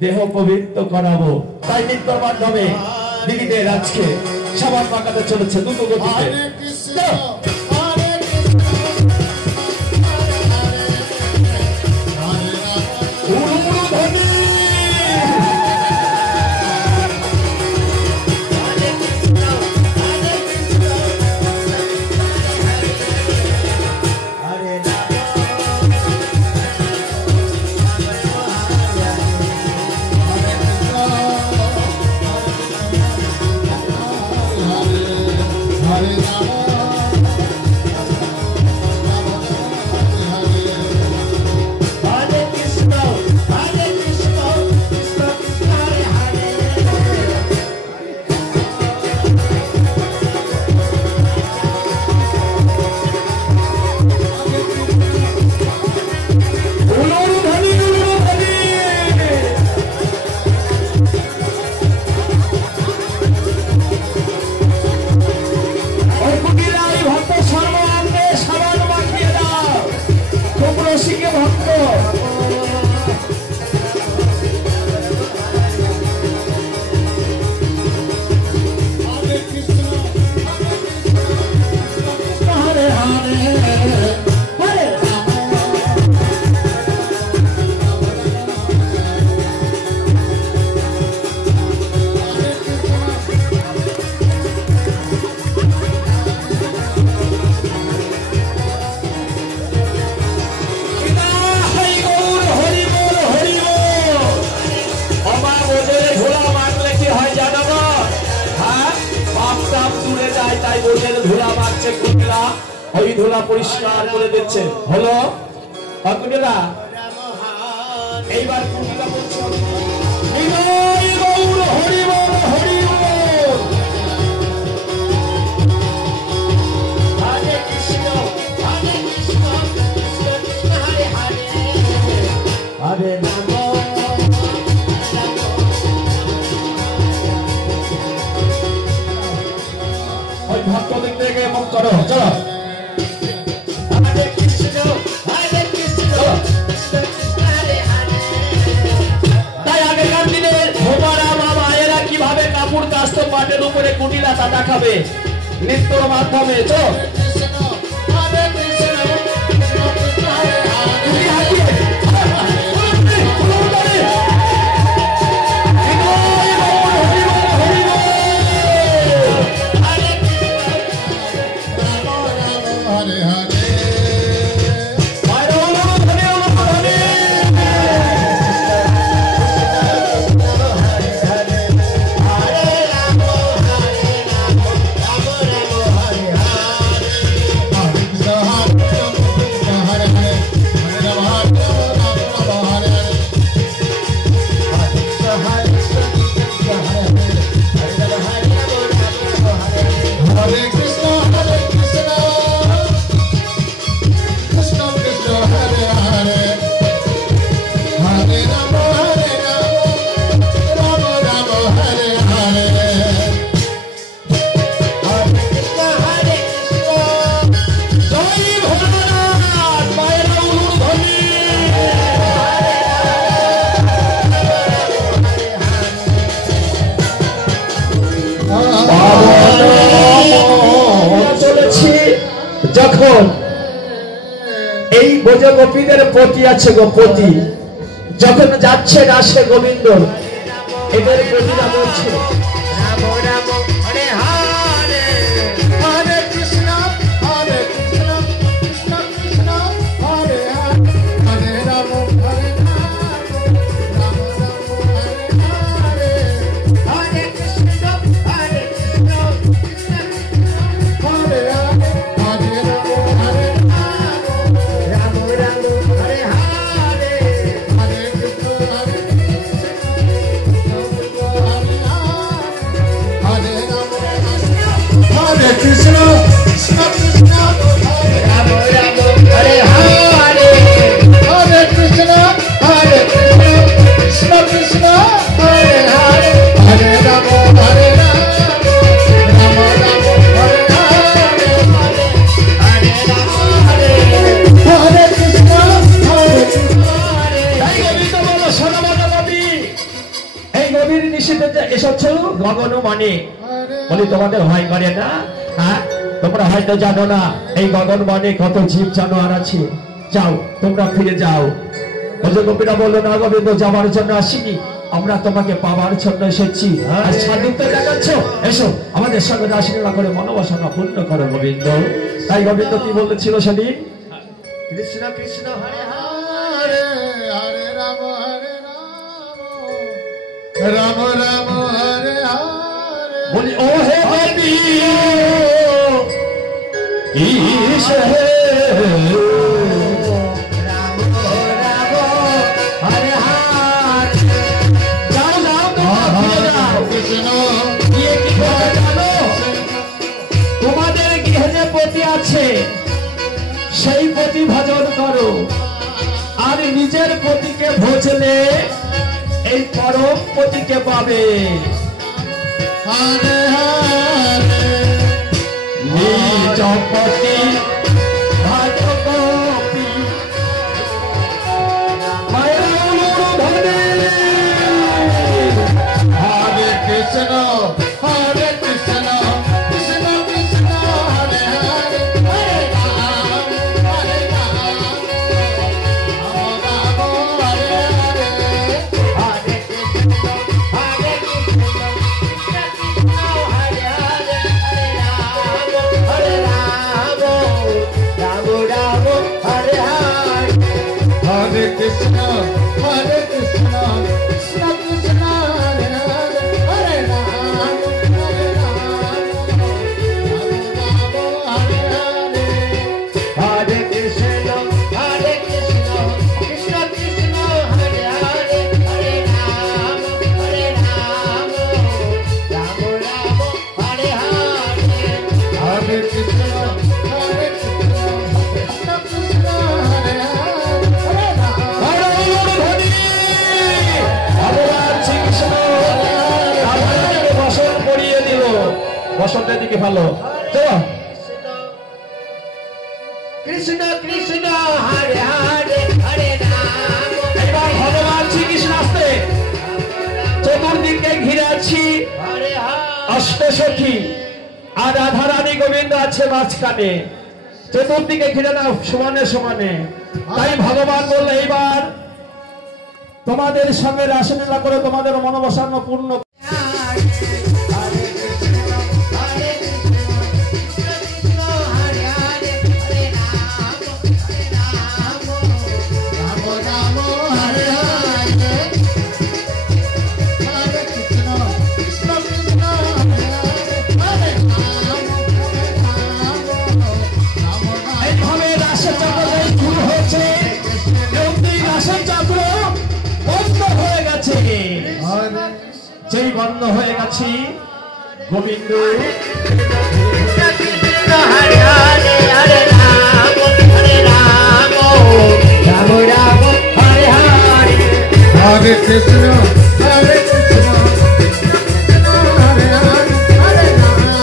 দেহ পবিত্র করাবো তাই নৃত্যর মাধ্যমে দিদিদের আজকে সাবান মাখাতে চলেছে দ্রুত গতিতে Hare Krishna, উলুধ্বনি। Hare Rama, Hare Krishna, Hare Krishna, Krishna Krishna, Hare উলুধ্বনি, উলুধ্বনি। ওই কুটিলা এই ভক্ত সর্বাঙ্গে সাবান মাখিয়ে দাও খুব রসিকে ভক্ত Hare Krishna, Hare Hare, Hare Rama. Nitai Gour হরিবল হরিবল। আমার ওজনে ধুলা মাখলে কি হয় জানো না? হ্যাঁ পাপ টাপ দূরে যায় তাই ওজনে ধুলা মাখছে কুটিলা ওই ধুলা পরিষ্কার করে দিচ্ছে হলো কুটিলা এইবার কুটিলা বলছে নিতাই গৌর হরিবল হরিবল। Hare Krishna, Hare Krishna, Krishna Krishna, Hare Hare. Hare Rama, ওই ভক্ত দিক থেকে মুখ করো চলো Hare Krishna, Hare Krishna, Krishna Krishna, Hare Hare. তাই আগেকার দিনে ভোমারা বা মায়েরা কিভাবে কাপড় কাচতো পাটের উপরে কুটিলা তা দেখাবে নৃত্যর মাধ্যমে তো Krishna, Hare Krishna, Krishna Krishna, Hare Hare. তুমি হাঁটিয়ে উলুধ্বনি, উলুধ্বনি। নিতাই গৌর যখন এই বোঝ গোপীদের পতি আছে গো পতি, যখন যাচ্ছে রাসে গোবিন্দ, এদের পতিরা বলছে Ram Ram Hare Hare Hare Krishna, Krishna Krishna, Hare Hare, Hare Rama, Hare Rama, Rama Rama, Hare Hare, হরে কৃষ্ণ হরে Krishna Krishna Krishna Hare Hare, Hare Rama, Hare Rama, Ram Ram Hare Hare Hare Krishna, Hare Rama, Hare Krishna, Krishna Krishna, Hare Ram Ram Hare Hare Hare Krishna, Hare Krishna, Krishna Krishna, Hare Hare, Hare Rama, Hare Rama, Rama Rama, Hare Hare, হরে রাম হরে Hare Krishna, Hare Krishna. এই গোবিন্দ বলো শোনো বলো নবী, এই নবীর নিষেধে যে এসেছ গগন মানে, বলি তোমাদের ভয় করে না? হ্যাঁ, তোমরা হয়তো জানো না এই গগন মানে কত জীব জানোয়ার আছে। যাও তোমরা ফিরে যাও। ওই গোপীরা বললো না গোবিন্দ, যাবার জন্য আসিনি, আমরা তোমাকে পাওয়ার জন্য এসেছি। আর সাধুত্ব দেখাচ্ছ, এসো আমাদের সঙ্গে রাসলীলা করে মনোবাসনা পূর্ণ করো গোবিন্দ। তাই গোবিন্দ কি বলেছিল সেদিন? কৃষ্ণ কৃষ্ণ হরে Hare Hare Rama, Hare Rama, Rama Rama, Hare Hare. বলি ও হে গোপী কিসে রাম রাম হরে হরে যাও যাও তোমরা ফিরে যাও। Krishna, গিয়ে কি করবে জানো? তোমাদের গৃহে যে পতি আছে সেই পতি ভজন করো, আর নিজের পতিকে ভজলে এই পরম পতিকে পাবে। Hare Hare. নিজ পতি ভজ গোপী মায়ের ধনে। Hare Krishna, Hare Krishna, Krishna Krishna, Hare Hare, Hare Rama, Hare Rama, Rama Rama, Hare Hare. হরে কৃষ্ণ হরে Krishna Krishna Krishna Hare Hare Hare Ram Ram Ram Hare Hare Hare Krishna, Hare Krishna, Krishna Krishna, Hare Hare, Hare Rama, Hare Rama, Rama Rama, Hare Hare. হরে কৃষ্ণ হরে Krishna Krishna Krishna Hare Hare Hare Ram Ram Ram Hare Hare Hare Krishna, Hare Krishna, Krishna Krishna, Hare Hare, Hare Rama. বসন পড়িয়ে দিল, বসন্তের দিকে ভালো। চলো কৃষ্ণ কৃষ্ণ হরে হরে হরে রাম এবার ভগবান শ্রীকৃষ্ণ আসতে চতুর্দিকে ঘিরে আছি হরে হরে অষ্টসখী, আর রাধা রানী গোবিন্দ আছে মাঝখানে, চতুর্দিকে ঘিরে না সমানে সমানে। তাই ভগবান বললে এইবার তোমাদের সঙ্গে রাসলীলা করে তোমাদের মনোবাসনা পূর্ণ। হরে কৃষ্ণ হরে Krishna Krishna Krishna Hare Hare Hare Ram Rama Rama, Hare Hare. Hare Krishna, Krishna Krishna, Hare Hare, Hare Rama, Hare Rama, Rama Rama. এইভাবে রাসের চক্র যেই শুরু হয়েছে, তেমনি রাসের চক্র বন্ধ হয়ে গেছে। যেই বন্ধ হয়ে গেছে Govinda Krishna Krishna Hare Hare Hare Ram Ram Ram Hare Hare Hare Krishna, Hare Krishna, Krishna Krishna, Hare Hare, Hare Rama,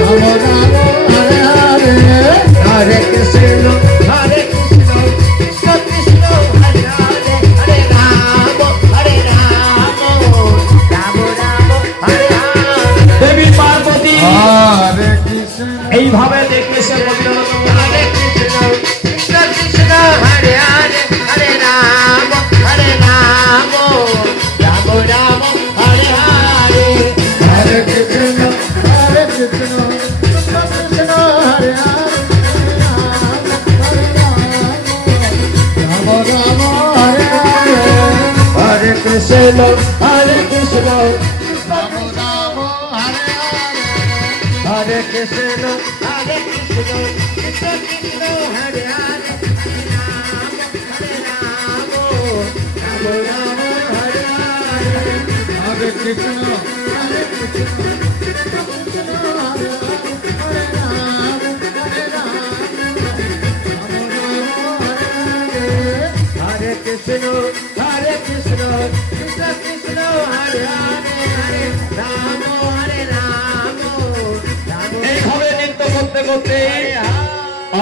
Rama Rama, Hare Hare. হরে কৃষ্ণ হরে কৃষ্ণ কৃষ্ণ কৃষ্ণ হরে হরে হরে রাম রাম রাম হরে হরে দেবী পার্বতী Hare Krishna, কৃষ্ণ হরে কৃষ্ণ রাম রাম হরে হরে হরে কৃষ্ণ হরে কৃষ্ণ কৃষ্ণ কৃষ্ণ হরে হরে রাম রাম হরে হরে হরে কৃষ্ণ হরে কৃষ্ণ কৃষ্ণ কৃষ্ণ হরে হরে রাম হরে রাম রাম রাম হরে হরে হরে কৃষ্ণ কৃষ্ণ কৃষ্ণ হরে হরে রাম রাম এইভাবে নৃত্য করতে করতে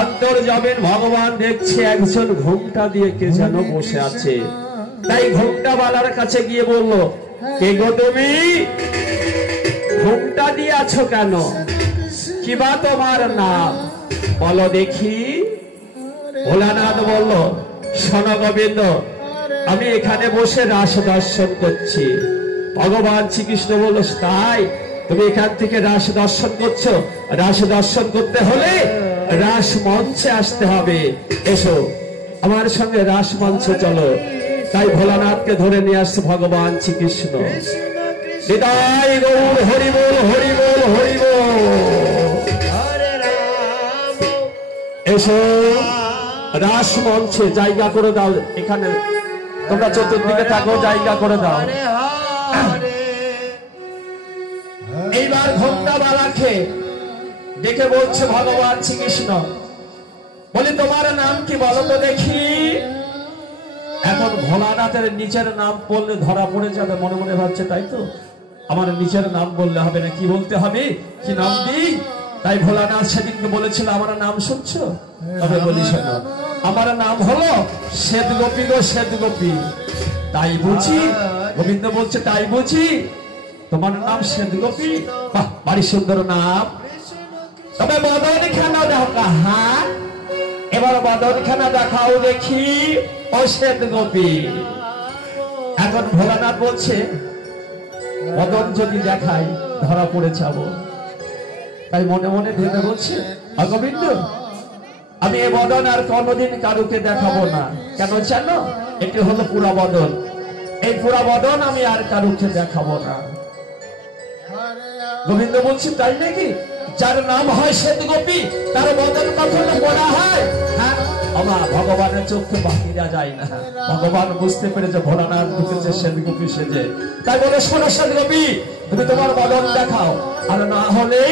অন্তর যাবেন ভগবান দেখছে একজন ঘোমটা দিয়ে কে যেন বসে আছে। তাই ঘোমটা বালার কাছে গিয়ে বলল, কে গো তুমি? ঘোমটা দিয়ে আছো কেন? কিবা তোমার নাম বলো দেখি। ভোলানাথ বলল, শোনো গোবিন্দ, আমি এখানে বসে রাস দর্শন করছি। ভগবান শ্রীকৃষ্ণ বলল, তাই তুমি এখান থেকে রাস দর্শন করছো? রাস দর্শন করতে হলে রাস মঞ্চে আসতে হবে। এসো আমার সঙ্গে রাস মঞ্চে চলো। তাই ভোলানাথকে ধরে নিয়ে আসছে ভগবান শ্রীকৃষ্ণ। হৃদয় গৌর হরি বল, হরি বল, হরি বল। হরে রাম এসো রাস মঞ্চে জায়গা করে দাও। এখানে তোমরা চতুর্দিকে থাকো, জায়গা করে দাও। হরে হরে এইবার ঘোমটা বালাকে দেখে বলছে ভগবান শ্রীকৃষ্ণ, বলি তোমার নাম কি বলো তো দেখি। এখন ভোলানাথের নিচের নাম বললে ধরা পড়ে যাবে, মনে মনে ভাবছে তাই তো, আমার নিচের নাম বললে হবে না, কি বলতে হবে, কি নাম দিই। তাই ভোলানাথ সেদিনকে বলেছিল আমার নাম শুনছো? তবে বলি শোনো, আমার নাম হলো শ্বেত গোপী গো, শ্বেত গোপী। তাই বুঝি? গোবিন্দ বলছে তাই বুঝি তোমার নাম শ্বেত গোপী? বাহ, বাড়ি সুন্দর নাম। তবে বদন খানা দেখো কাহা, এবার বদন খানা দেখাও দেখি ও শ্বেত গোপী। এখন ভোলানাথ বলছে বদন যদি দেখাই ধরা পড়ে যাব। তাই মনে মনে ভেবে বলছে, গোবিন্দ আমি এ বদন আর কোনদিন কারুকে দেখাবো না। কেন জানো? এটি হলো পুরা বদন, এই পুরা বদন আমি আর কারুকে দেখাবো না। গোবিন্দ বলছে তাই নাকি? যার নাম হয় শ্বেত গোপী তার বদন কখনো বলা হয়? হ্যাঁ, আমার ভগবানের চোখে বাকিরা যায় না। ভগবান বুঝতে পেরেছে ভোলানাথ ঢুকেছে শ্বেত গোপী সেজে। তাই বলে, শোনো শ্বেত গোপী, তুমি তোমার বদন দেখাও, আর না হলে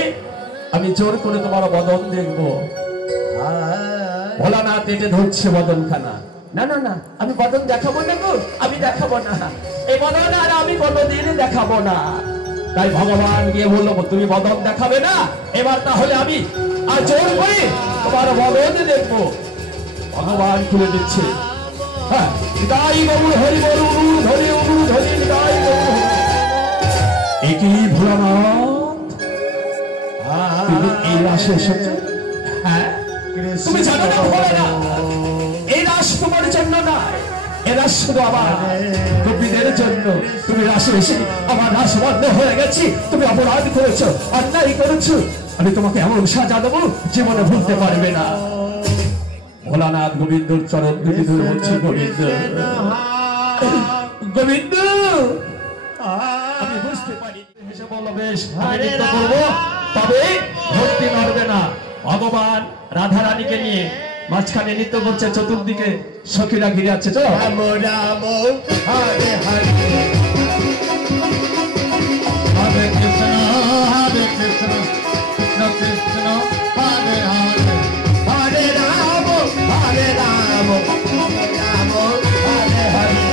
আমি জোর করে তোমার বদন দেখবো। ভোলানাথ এটে ধরছে বদন খানা। না না না, আমি বদন দেখাবো না গো, আমি দেখাবো না, এই বদন আর আমি কোনোদিন দেখাবো না। তাই ভগবান গিয়ে বললো, তুমি বদন দেখাবে না, এবার তাহলে আমি আর জোর করে তোমার বদন দেখবো। ভগবান খুলে দিচ্ছে, হ্যাঁ, হৃদয় গৌর হরি বল, ধরি ধরি হৃদয় গৌর। একই ভোলানাথ, তুমি এই রাসে এসেছো? হ্যাঁ, তুমি জানো না ভোলানাথ, এই রাস তোমার জন্য নয়, এ রাস শুধু আমার গোপীদের জন্য। তুমি রাসে এসে আমার রাস বন্ধ হয়ে গেছি, তুমি অপরাধ করেছো, অন্যায় করেছো, আমি তোমাকে এমন সাজা দেবো জীবনে ভুলতে পারবে না। ভোলানাথ গোবিন্দর চরণ দুটি ধরে বলছে, গোবিন্দ গোবিন্দ আমি বুঝতে পারি। হেসে বলল, বেশ আমি নৃত্য করবো, তবে ভক্তি নড়বে না। ভগবান রাধা রানীকে নিয়ে মাঝখানে নৃত্য করছে, চতুর্দিকে সখীরা ঘিরে আছে। চলো রাম রাম হরে হরে হরে কৃষ্ণ হরে কৃষ্ণ কৃষ্ণ কৃষ্ণ হরে হরে হরে রাম হরে রাম রাম হরে হরে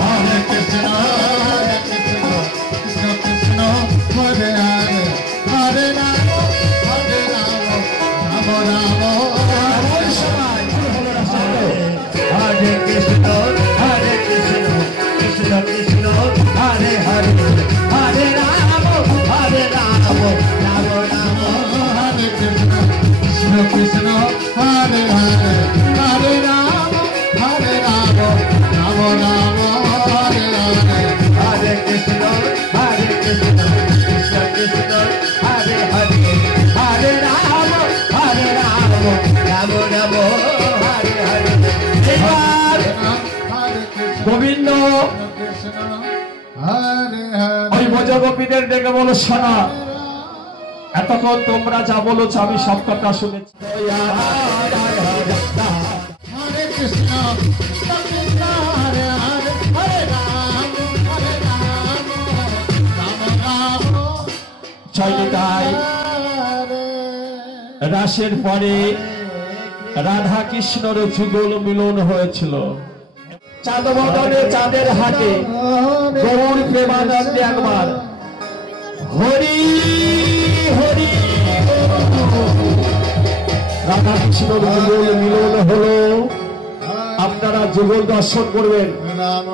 হরে কৃষ্ণ কৃষ্ণ কৃষ্ণ হরে হরে হরে রাম রাম রাম হরে কৃষ্ণ কৃষ্ণ কৃষ্ণ হরে হরে হরে রাম রাম রাম হরে কৃষ্ণ কৃষ্ণ কৃষ্ণ হরে হরে হরে রাম রাম রাম হরে হরে হরে কৃষ্ণ কৃষ্ণ কৃষ্ণ হরে হরে হরে রাম রাম রাম হরে হরে। এবার হরে কৃষ্ণ গোবিন্দ কৃষ্ণ হরে ওই হরে ভোজ গোপীদের ডেকে বলো শোনা, এতক্ষণ তোমরা যা বলেছ আমি সব কথা শুনেছি। হরে কৃষ্ণ কৃষ্ণ কৃষ্ণ হরে হরে হরে রাম রাম রাম চৈতাই হরে রাসের পরে রাধা কৃষ্ণর যুগল মিলন হয়েছিল। চাঁদ বদনে চাঁদের হাটে গৌর প্রেমানন্দে একবার হরি হরি রাধা কৃষ্ণর যুগল মিলন হলো। আপনারা যুগল দর্শন করবেন, রাম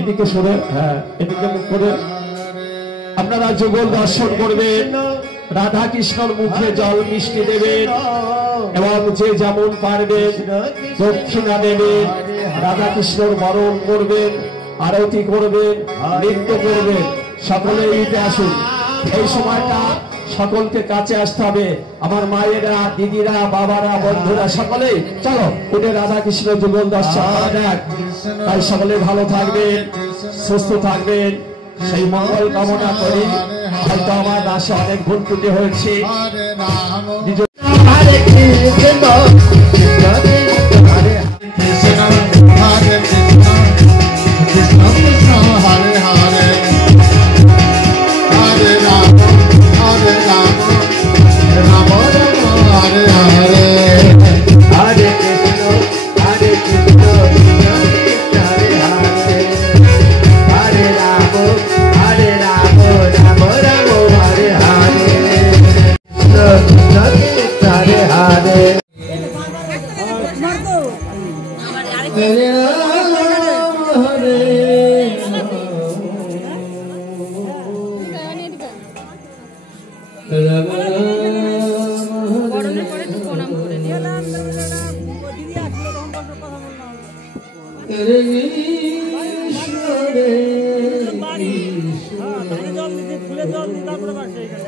এদিকে সরে, হ্যাঁ এদিকে মুখ করে আপনারা যুগল দর্শন করবেন। রাধা কৃষ্ণর মুখে জল মিষ্টি দেবেন এবং যে যেমন পারবেন দক্ষিণা দেবেন। রাধা কৃষ্ণর বরণ করবেন, আরতি করবেন, নৃত্য করবেন। সকলে এইতে আসুন, এই সময়টা সকলকে কাছে আসতে হবে। আমার মায়েরা, দিদিরা, বাবারা, বন্ধুরা সকলেই চলো উঠে রাধা কৃষ্ণ যুগল দর্শন করা যাক। তাই সকলে ভালো থাকবেন, সুস্থ থাকবেন, সেই মঙ্গল কামনা করি। হয়তো আমার রাশে অনেক ভুল ত্রুটি হয়েছে। হরে রাম নিজ হরে কৃষ্ণ কৃষ্ণ কৃষ্ণ হরে কৃষ্ণ হরে কৃষ্ণ কৃষ্ণ কৃষ্ণ হরে হরে হরে রাম রাম রাম হরে হরে হরে কৃষ্ণ হরে কৃষ্ণ কৃষ্ণ কৃষ্ণ হরে হরে হরে রাম রাম রাম হরে হরে কৃষ্ণ কৃষ্ণ কৃষ্ণ হরে হরে হরে রাম হরে রাম বরণের পরে একটু প্রণাম করে নিও। দিদি আসলে তখন কত কথা বললাম। হরে কৃষ্ণ হরে ধানে জল দিতে, ফুলে জল দিতে, তারপরে বাসে এখানে।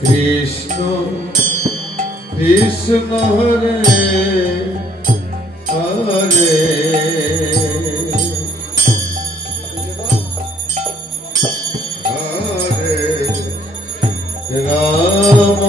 কৃষ্ণ কৃষ্ণ হরে হরে হরে রাম